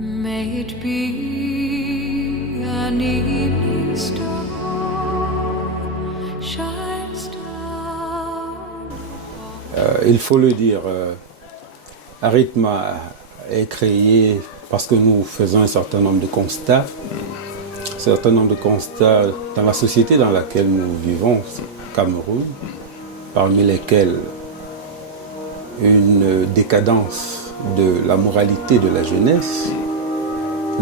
May it be an evening star, shines down. Il faut le dire, Arrhythma est créé parce que nous faisons un certain nombre de constats. Un certain nombre de constats dans la société dans laquelle nous vivons, Cameroun, parmi lesquels une décadence de la moralité de la jeunesse.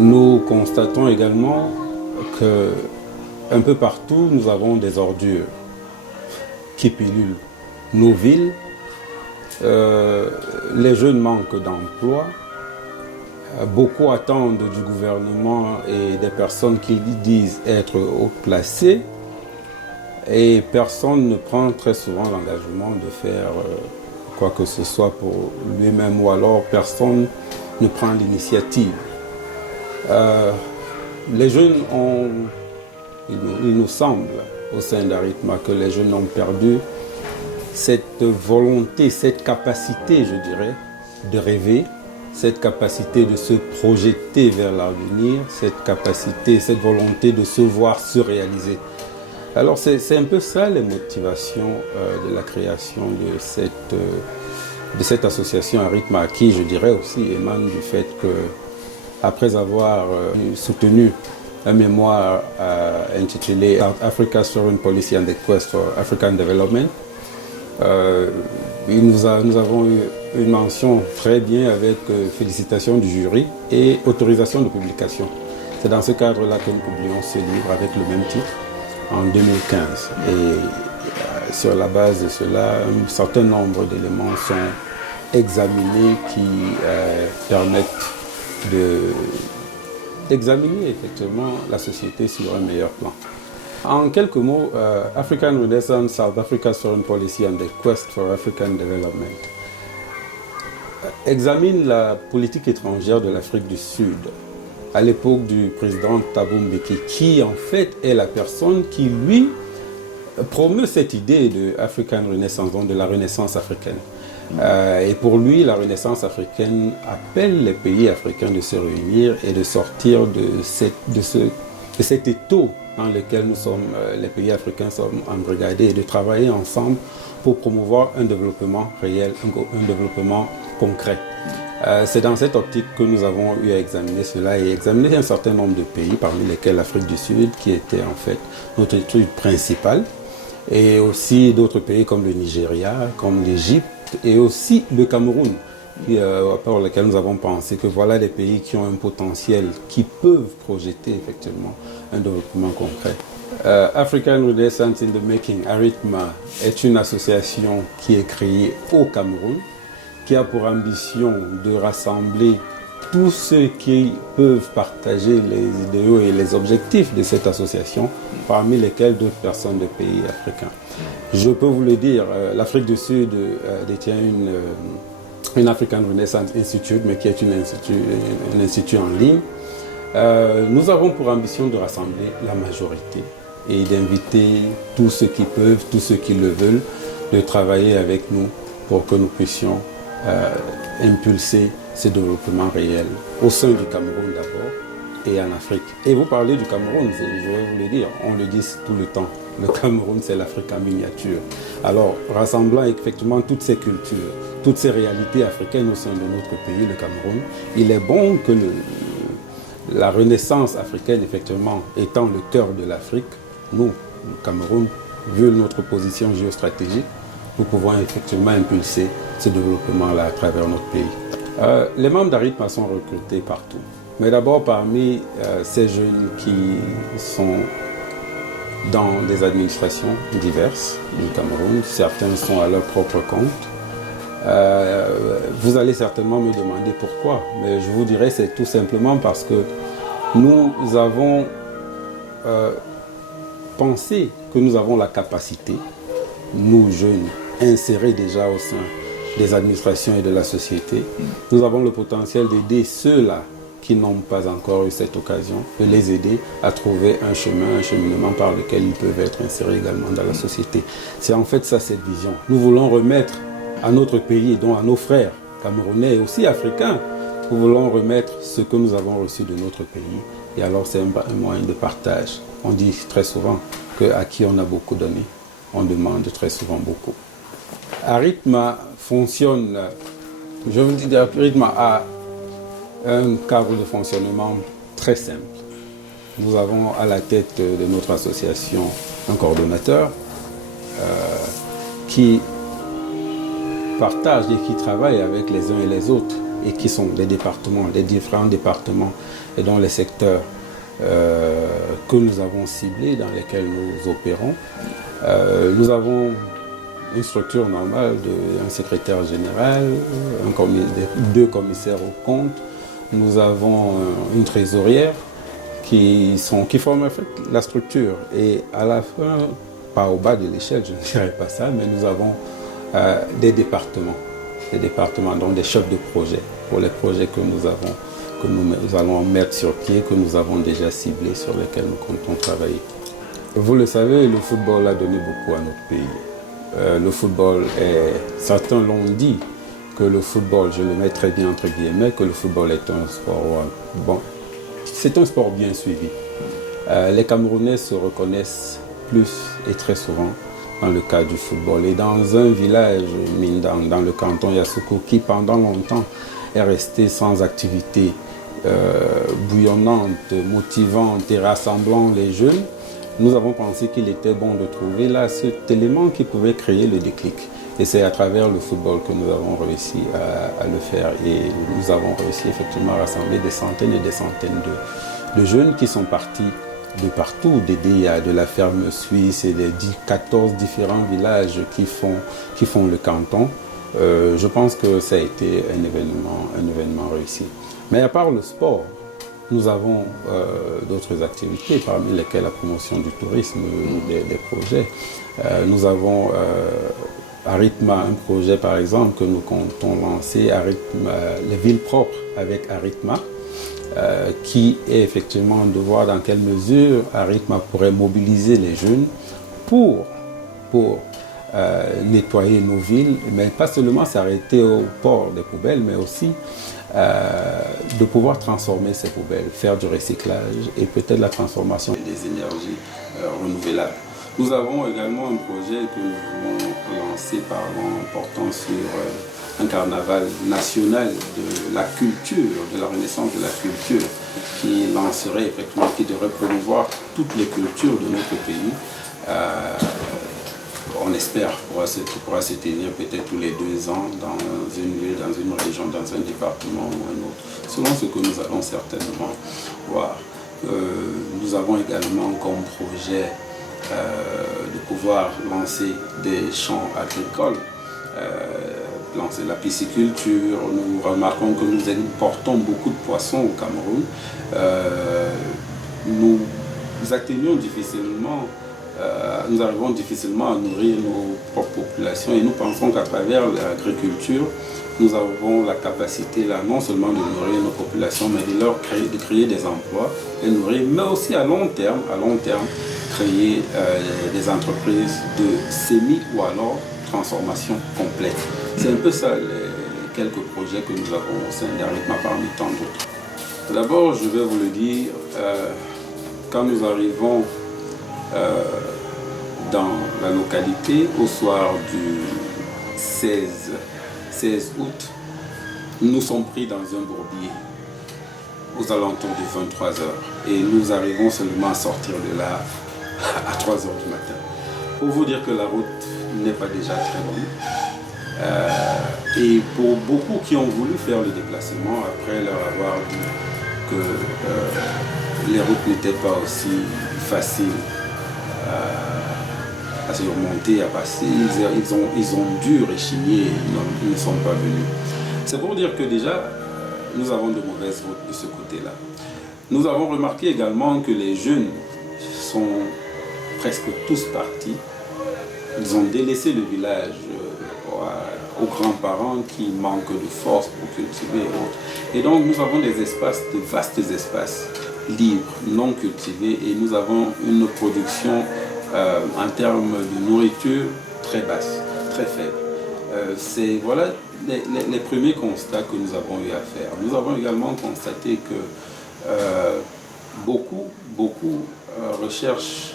Nous constatons également qu'un peu partout, nous avons des ordures qui pilulent nos villes. Les jeunes manquent d'emploi. Beaucoup attendent du gouvernement et des personnes qui disent être haut placées. Et personne ne prend très souvent l'engagement de faire quoi que ce soit pour lui-même, ou alors personne ne prend l'initiative. Les jeunes il nous semble au sein d'Arrhythma que les jeunes ont perdu cette volonté, cette capacité, je dirais, de rêver, cette capacité de se projeter vers l'avenir, cette capacité, cette volonté de se voir se réaliser. Alors c'est un peu ça les motivations de la création de cette association Arrhythma, qui, je dirais aussi, émane du fait que, après avoir soutenu un mémoire intitulé Africa's Foreign Policy and the Quest for African Development, nous avons eu une mention très bien avec félicitations du jury et autorisation de publication. C'est dans ce cadre-là que nous publions ce livre avec le même titre en 2015. Et sur la base de cela, un certain nombre d'éléments sont examinés qui permettent d'examiner effectivement la société sur un meilleur plan. En quelques mots, African Renaissance, South Africa's Foreign Policy and the Quest for African Development examine la politique étrangère de l'Afrique du Sud à l'époque du président Thabo Mbeki, qui en fait est la personne qui, lui, promeut cette idée de African Renaissance, donc de la Renaissance africaine. Et pour lui, la Renaissance africaine appelle les pays africains de se réunir et de sortir de cet étau dans lequel nous sommes, les pays africains sommes embrigadés, et de travailler ensemble pour promouvoir un développement réel, un développement concret. C'est dans cette optique que nous avons eu à examiner cela et examiner un certain nombre de pays, parmi lesquels l'Afrique du Sud, qui était en fait notre étude principale, et aussi d'autres pays comme le Nigeria, comme l'Égypte, et aussi le Cameroun, par lequel nous avons pensé que voilà des pays qui ont un potentiel, qui peuvent projeter effectivement un développement concret. African Renaissance in the Making, Arrhythma, est une association qui est créée au Cameroun, qui a pour ambition de rassembler tous ceux qui peuvent partager les idéaux et les objectifs de cette association, parmi lesquels d'autres personnes de pays africains. Je peux vous le dire, l'Afrique du Sud détient une African Renaissance Institute, mais qui est un institut en ligne. Nous avons pour ambition de rassembler la majorité et d'inviter tous ceux qui peuvent, tous ceux qui le veulent, de travailler avec nous pour que nous puissions impulser ce développement réel au sein du Cameroun d'abord et en Afrique. Et vous parlez du Cameroun, je vais vous le dire, on le dit tout le temps, le Cameroun c'est l'Afrique en miniature. Alors, rassemblant effectivement toutes ces cultures, toutes ces réalités africaines au sein de notre pays, le Cameroun, il est bon que la renaissance africaine, effectivement, étant le cœur de l'Afrique, nous, le Cameroun, vu notre position géostratégique, nous pouvons effectivement impulser ce développement-là à travers notre pays. Les membres d'Arrhythma sont recrutés partout. Mais d'abord parmi ces jeunes qui sont dans des administrations diverses du Cameroun, certains sont à leur propre compte. Vous allez certainement me demander pourquoi, mais je vous dirais c'est tout simplement parce que nous avons pensé que nous avons la capacité, nous jeunes, insérés déjà au sein des administrations et de la société, nous avons le potentiel d'aider ceux-là qui n'ont pas encore eu cette occasion, de les aider à trouver un chemin, un cheminement par lequel ils peuvent être insérés également dans la société. C'est en fait ça cette vision. Nous voulons remettre à notre pays, donc à nos frères camerounais et aussi africains, nous voulons remettre ce que nous avons reçu de notre pays. Et alors c'est un moyen de partage. On dit très souvent qu'à qui on a beaucoup donné, on demande très souvent beaucoup. Aritma fonctionne, je vous dis, Aritma a un cadre de fonctionnement très simple. Nous avons à la tête de notre association un coordonnateur qui partage et qui travaille avec les uns et les autres et qui sont les départements, les différents départements et dans les secteurs que nous avons ciblés, dans lesquels nous opérons. Nous avons une structure normale d'un secrétaire général, deux commissaires aux comptes. Nous avons une trésorière qui forment en fait la structure. Et à la fin, pas au bas de l'échelle, je ne dirais pas ça, mais nous avons des départements, dont des chefs de projet pour les projets que nous avons, que nous allons mettre sur pied, que nous avons déjà ciblés, sur lesquels nous comptons travailler. Vous le savez, le football a donné beaucoup à notre pays. Le football certains l'ont dit, que le football, je le mets très bien entre guillemets, que le football est un sport, bon, c'est un sport bien suivi. Les Camerounais se reconnaissent plus et très souvent dans le cadre du football. Et dans un village, Mindang, dans le canton Yasoukou, qui pendant longtemps est resté sans activité bouillonnante, motivante et rassemblant les jeunes, nous avons pensé qu'il était bon de trouver là cet élément qui pouvait créer le déclic. Et c'est à travers le football que nous avons réussi à le faire. Et nous avons réussi effectivement à rassembler des centaines et des centaines de jeunes qui sont partis de partout, d'aider de la ferme suisse et des 14 différents villages qui font le canton. Je pense que ça a été un événement réussi. Mais à part le sport, nous avons d'autres activités, parmi lesquelles la promotion du tourisme, des projets. Nous avons Aritma, un projet par exemple que nous comptons lancer, les villes propres avec Aritma, qui est effectivement de voir dans quelle mesure Aritma pourrait mobiliser les jeunes pour nettoyer nos villes, mais pas seulement s'arrêter au port des poubelles, mais aussi de pouvoir transformer ces poubelles, faire du recyclage et peut-être la transformation des énergies renouvelables. Nous avons également un projet que nous voulons lancer portant sur un carnaval national de la culture, de la renaissance de la culture, qui lancerait effectivement, qui devrait promouvoir toutes les cultures de notre pays. On espère qu'il pourra se tenir peut-être tous les 2 ans dans une ville, dans une région, dans un département ou un autre, selon ce que nous allons certainement voir. Nous avons également comme projet de pouvoir lancer des champs agricoles, lancer la pisciculture. Nous remarquons que nous importons beaucoup de poissons au Cameroun. Nous atteignons difficilement, nous arrivons difficilement à nourrir nos propres populations et nous pensons qu'à travers l'agriculture, nous avons la capacité là non seulement de nourrir nos populations, mais de créer des emplois et nourrir, mais aussi à long terme, créer des entreprises de semi ou alors transformation complète. C'est un peu ça les quelques projets que nous avons au sein d'Aritma parmi tant d'autres. D'abord, je vais vous le dire, quand nous arrivons dans la localité au soir du 16 août, nous sommes pris dans un bourbier aux alentours de 23 h et nous arrivons seulement à sortir de là à 3 h du matin. Pour vous dire que la route n'est pas déjà très bonne. Et pour beaucoup qui ont voulu faire le déplacement, après leur avoir dit que les routes n'étaient pas aussi faciles à surmonter, à passer, ils ont dû rechigner, ils ne sont pas venus. C'est pour dire que déjà, nous avons de mauvaises routes de ce côté-là. Nous avons remarqué également que les jeunes sont presque tous partis. Ils ont délaissé le village aux grands-parents qui manquent de force pour cultiver et autres. Et donc nous avons des espaces, de vastes espaces libres, non cultivés, et nous avons une production en termes de nourriture très basse, très faible. C'est voilà les premiers constats que nous avons eu à faire. Nous avons également constaté que beaucoup recherchent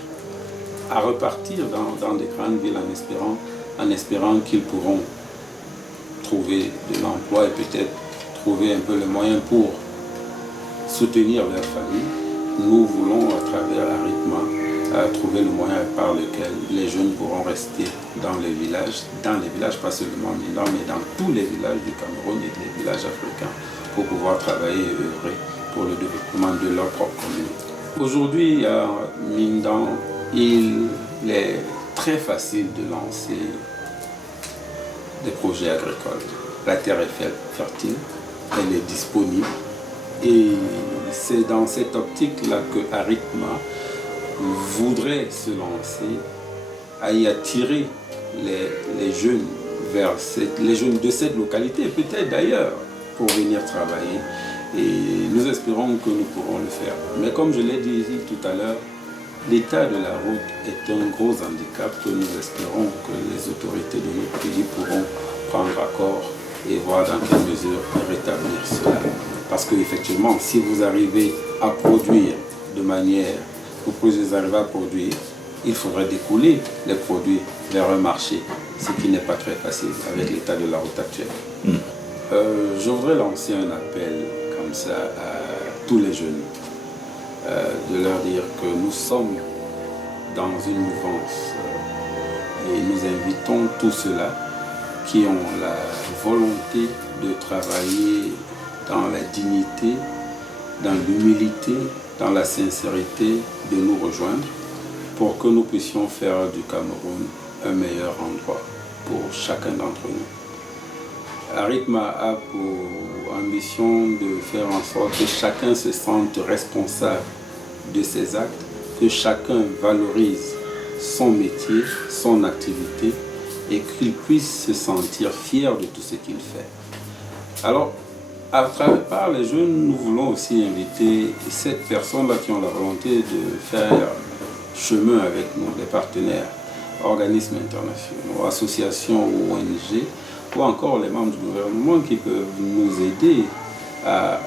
à repartir dans des grandes villes en espérant qu'ils pourront trouver de l'emploi et peut-être trouver un peu le moyen pour soutenir leur famille. Nous voulons, à travers Arithma, trouver le moyen par lequel les jeunes pourront rester dans les villages, pas seulement Mindan, mais dans tous les villages du Cameroun et les villages africains, pour pouvoir travailler et œuvrer pour le développement de leur propre communauté. Aujourd'hui, à Mindan, il est très facile de lancer des projets agricoles. La terre est fertile, elle est disponible, et c'est dans cette optique-là que Arithma voudrait se lancer, à y attirer les jeunes les jeunes de cette localité, peut-être d'ailleurs, pour venir travailler. Et nous espérons que nous pourrons le faire. Mais comme je l'ai dit tout à l'heure, l'état de la route est un gros handicap que nous espérons que les autorités de notre pays pourront prendre accord et voir dans quelle mesure rétablir cela. Parce qu'effectivement, si vous arrivez à produire de manière, vous arrivez à produire, il faudrait découler les produits vers un marché, ce qui n'est pas très facile avec l'état de la route actuelle. Je voudrais lancer un appel comme ça à tous les jeunes, de leur dire que nous sommes dans une mouvance et nous invitons tous ceux-là qui ont la volonté de travailler dans la dignité, dans l'humilité, dans la sincérité, de nous rejoindre pour que nous puissions faire du Cameroun un meilleur endroit pour chacun d'entre nous. Arithma a pour ambition de faire en sorte que chacun se sente responsable de ses actes, que chacun valorise son métier, son activité et qu'il puisse se sentir fier de tout ce qu'il fait. Alors, par les jeunes, nous voulons aussi inviter ces personnes-là qui ont la volonté de faire chemin avec nous, les partenaires, organismes internationaux, associations ou ONG, ou encore les membres du gouvernement qui peuvent nous aider à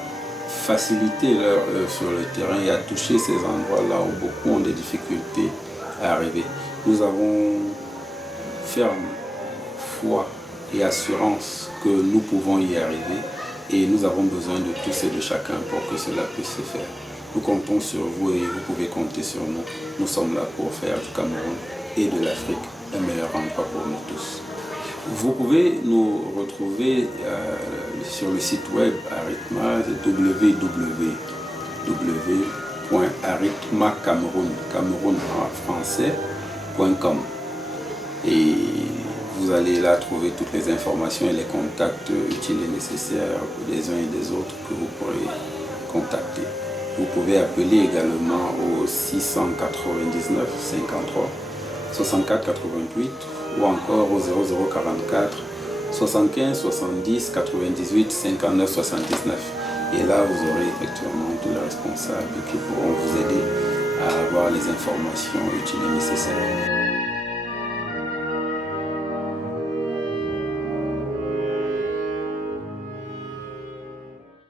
faciliter leur œuvre sur le terrain et à toucher ces endroits-là où beaucoup ont des difficultés à arriver. Nous avons ferme foi et assurance que nous pouvons y arriver et nous avons besoin de tous et de chacun pour que cela puisse se faire. Nous comptons sur vous et vous pouvez compter sur nous. Nous sommes là pour faire du Cameroun et de l'Afrique un meilleur endroit pour nous tous. Vous pouvez nous retrouver sur le site web Arithma, www.arithmacameroun.com et vous allez là trouver toutes les informations et les contacts utiles et nécessaires des uns et des autres que vous pourrez contacter. Vous pouvez appeler également au 699 53 64 88 ou encore au 0044 75 70 98 59 79. Et là, vous aurez effectivement tous les responsables qui pourront vous aider à avoir les informations utiles et nécessaires.